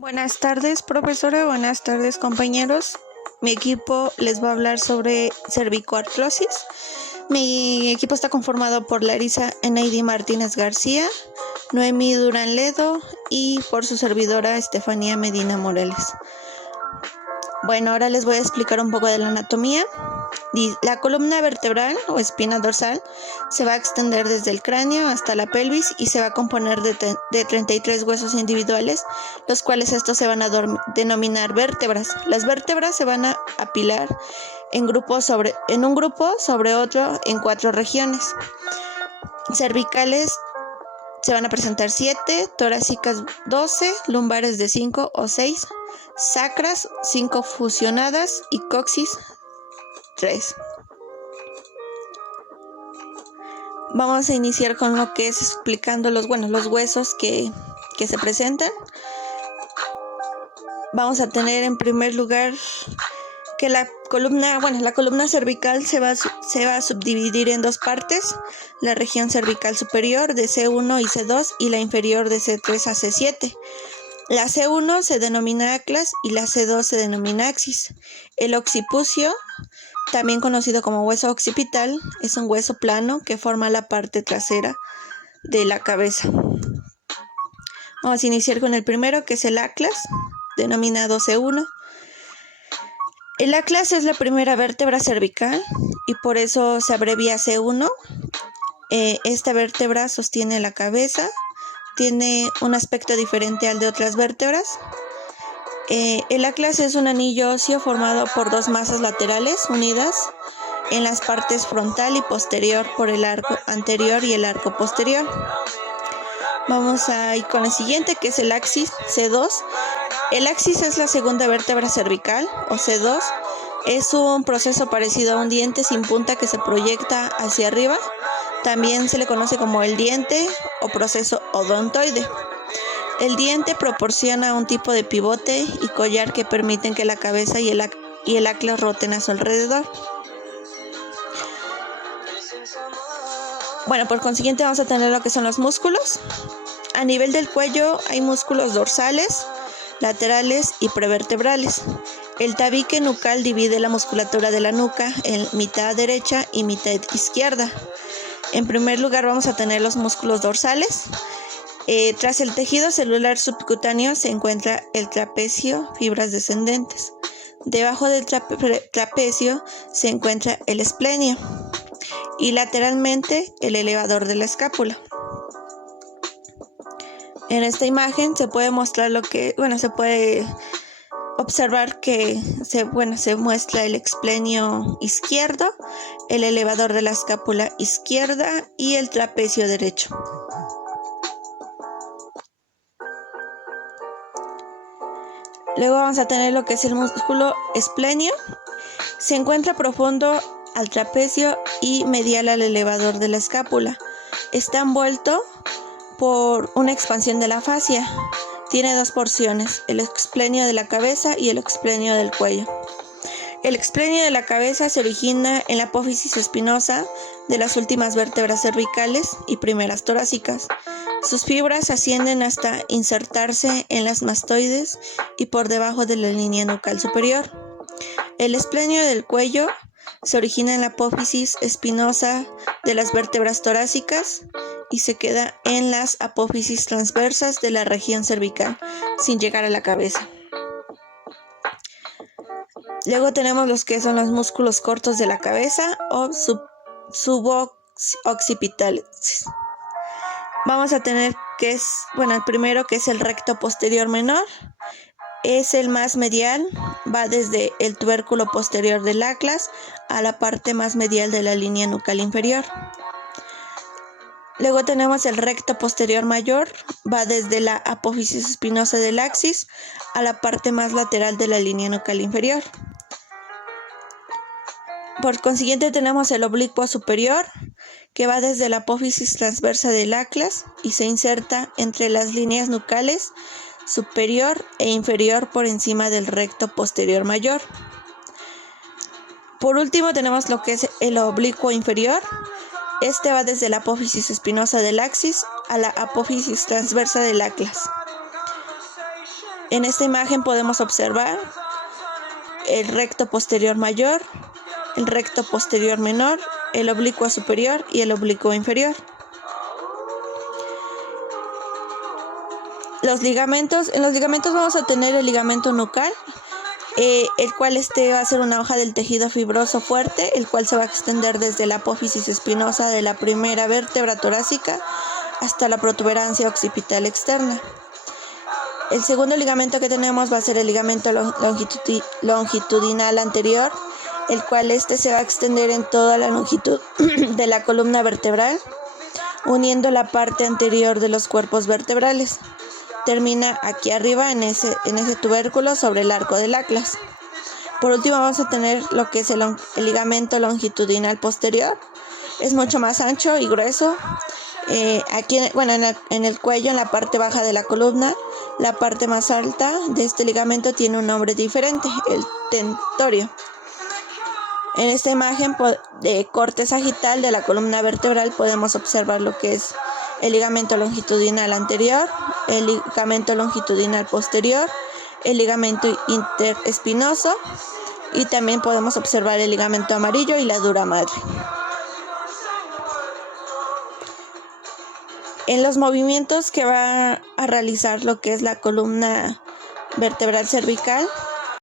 Buenas tardes, profesora. Buenas tardes, compañeros. Mi equipo les va a hablar sobre cervicoartrosis. Mi equipo está conformado por Larisa Eneidi Martínez García, Noemí Durán Ledo y por su servidora Estefanía Medina Moreles. Bueno, ahora les voy a explicar un poco de la anatomía. La columna vertebral o espina dorsal se va a extender desde el cráneo hasta la pelvis y se va a componer de 33 huesos individuales, los cuales estos se van a denominar vértebras. Las vértebras se van a apilar en un grupo sobre otro en 4 regiones. Cervicales se van a presentar 7, torácicas 12, lumbares de 5 o 6, sacras 5 fusionadas y coxis 3. Vamos a iniciar con lo que es explicando los huesos que se presentan. Vamos a tener en primer lugar que la columna cervical se va a subdividir en 2 partes: la región cervical superior de C1 y C2 y la inferior de C3 a C7. La C1 se denomina atlas y la C2 se denomina axis. El occipucio, también conocido como hueso occipital, es un hueso plano que forma la parte trasera de la cabeza. Vamos a iniciar con el primero, que es el atlas, denominado C1. El atlas es la primera vértebra cervical y por eso se abrevia C1. Esta vértebra sostiene la cabeza, tiene un aspecto diferente al de otras vértebras. El atlas es un anillo óseo formado por 2 masas laterales unidas en las partes frontal y posterior por el arco anterior y el arco posterior. Vamos a ir con el siguiente, que es el axis C2. El axis es la segunda vértebra cervical, o C2. Es un proceso parecido a un diente sin punta que se proyecta hacia arriba. También se le conoce como el diente o proceso odontoide. El diente proporciona un tipo de pivote y collar que permiten que la cabeza y el atlas roten a su alrededor. Bueno, por consiguiente vamos a tener lo que son los músculos. A nivel del cuello hay músculos dorsales, laterales y prevertebrales. El tabique nucal divide la musculatura de la nuca en mitad derecha y mitad izquierda. En primer lugar vamos a tener los músculos dorsales. Tras el tejido celular subcutáneo se encuentra el trapecio, fibras descendentes. Debajo del trapecio se encuentra el esplenio y lateralmente el elevador de la escápula. En esta imagen se puede mostrar se puede observar que se muestra el esplenio izquierdo, el elevador de la escápula izquierda y el trapecio derecho. Luego vamos a tener lo que es el músculo esplenio. Se encuentra profundo al trapecio y medial al elevador de la escápula. Está envuelto por una expansión de la fascia. Tiene 2 porciones, el esplenio de la cabeza y el esplenio del cuello. El esplenio de la cabeza se origina en la apófisis espinosa de las últimas vértebras cervicales y primeras torácicas. Sus fibras ascienden hasta insertarse en las mastoides y por debajo de la línea nucal superior. El esplenio del cuello se origina en la apófisis espinosa de las vértebras torácicas y se queda en las apófisis transversas de la región cervical, sin llegar a la cabeza. Luego tenemos los que son los músculos cortos de la cabeza o suboccipitales. Vamos a tener el primero, que es el recto posterior menor. Es el más medial, va desde el tubérculo posterior del atlas a la parte más medial de la línea nucal inferior. Luego tenemos el recto posterior mayor, va desde la apófisis espinosa del axis a la parte más lateral de la línea nucal inferior. Por consiguiente tenemos el oblicuo superior, que va desde la apófisis transversa del atlas y se inserta entre las líneas nucales superior e inferior por encima del recto posterior mayor. Por último tenemos lo que es el oblicuo inferior. Este va desde la apófisis espinosa del axis a la apófisis transversa del atlas. En esta imagen podemos observar el recto posterior mayor, el recto posterior menor, el oblicuo superior y el oblicuo inferior. En los ligamentos vamos a tener el ligamento nucal, el cual va a ser una hoja del tejido fibroso fuerte, el cual se va a extender desde la apófisis espinosa de la primera vértebra torácica hasta la protuberancia occipital externa. El segundo ligamento que tenemos va a ser el ligamento longitudinal anterior, el cual se va a extender en toda la longitud de la columna vertebral, uniendo la parte anterior de los cuerpos vertebrales. Termina aquí arriba en ese tubérculo sobre el arco del Atlas. Por último vamos a tener lo que es el ligamento longitudinal posterior. Es mucho más ancho y grueso. Aquí en el cuello, en la parte baja de la columna, la parte más alta de este ligamento tiene un nombre diferente, el tentorio. En esta imagen de corte sagital de la columna vertebral podemos observar lo que es el ligamento longitudinal anterior, el ligamento longitudinal posterior, el ligamento interespinoso y también podemos observar el ligamento amarillo y la dura madre. En los movimientos que va a realizar lo que es la columna vertebral cervical,